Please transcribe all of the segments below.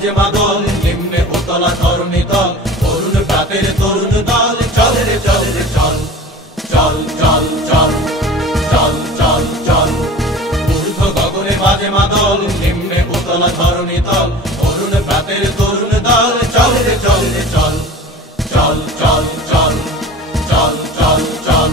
বাজে মাদল, নিম্নে উতলা ধরণী তল, তরুণ প্রাতের তরুণ দল, চল রে চল রে চল, চল চল চল চল চল চল। ঊর্ধ্ব গগনে বাজে মাদল, নিম্নে উতলা ধরণী তল, তরুণ প্রাতের তরুণ দল, চল রে চল রে চল, চল চল চল চল চল চল।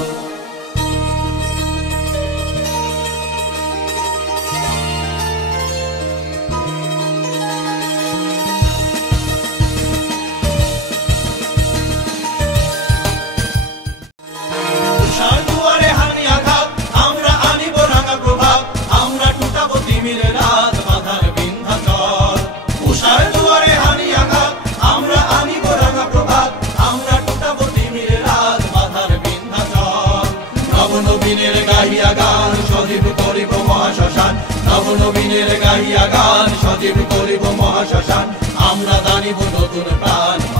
নবনবীনের গাহিয়া গান সজীব করিব মহাশ্মশান, নবনবীনের গাহিয়া গান সজীব করিব মহাশ্মশান। আমরা দানিব নতুন প্রাণ।